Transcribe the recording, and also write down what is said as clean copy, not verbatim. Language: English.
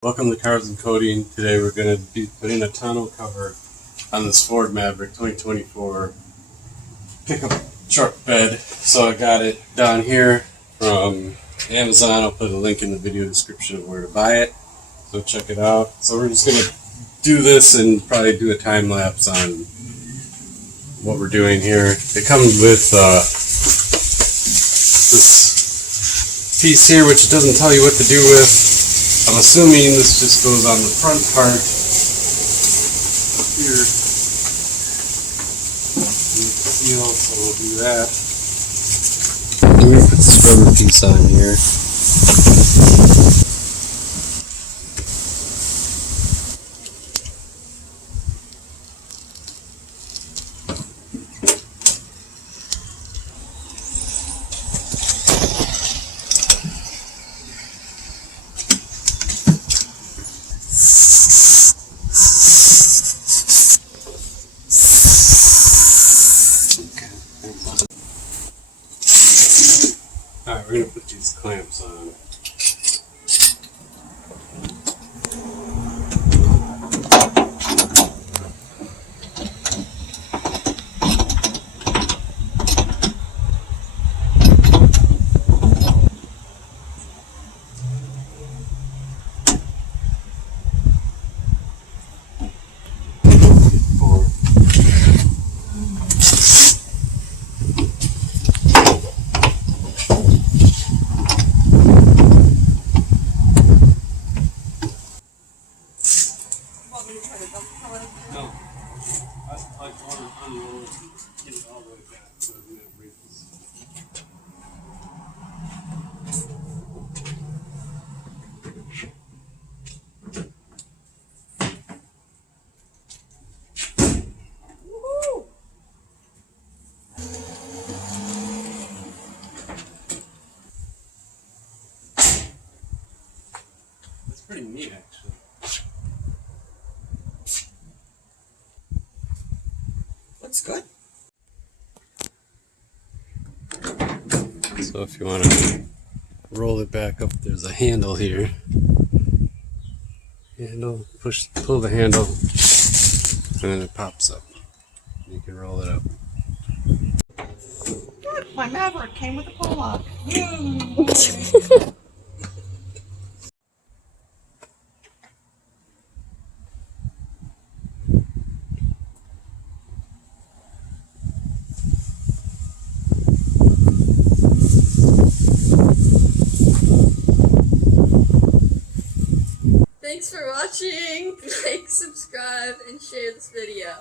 Welcome to Cars and Coding. Today we're going to be putting a tonneau cover on this Ford Maverick 2024 pickup truck bed. So I got it down here from Amazon. I'll put a link in the video description of where to buy it. So check it out. So we're just going to do this and probably do a time lapse on what we're doing here. It comes with this piece here which it doesn't tell you what to do with. I'm assuming this just goes on the front part here. Seal, so we'll do that. I'm going to put this rubber piece on here. Alright, we're going to put these clamps on. No, I want to unroll it and get it all the way back so I'm going to break this. Woohoo! That's pretty neat, actually. Looks good. So if you want to roll it back up, there's a handle here. Handle, pull the handle, and then it pops up. You can roll it up. Good. My Maverick came with a pull lock. Thanks for watching. Like, subscribe, and share this video.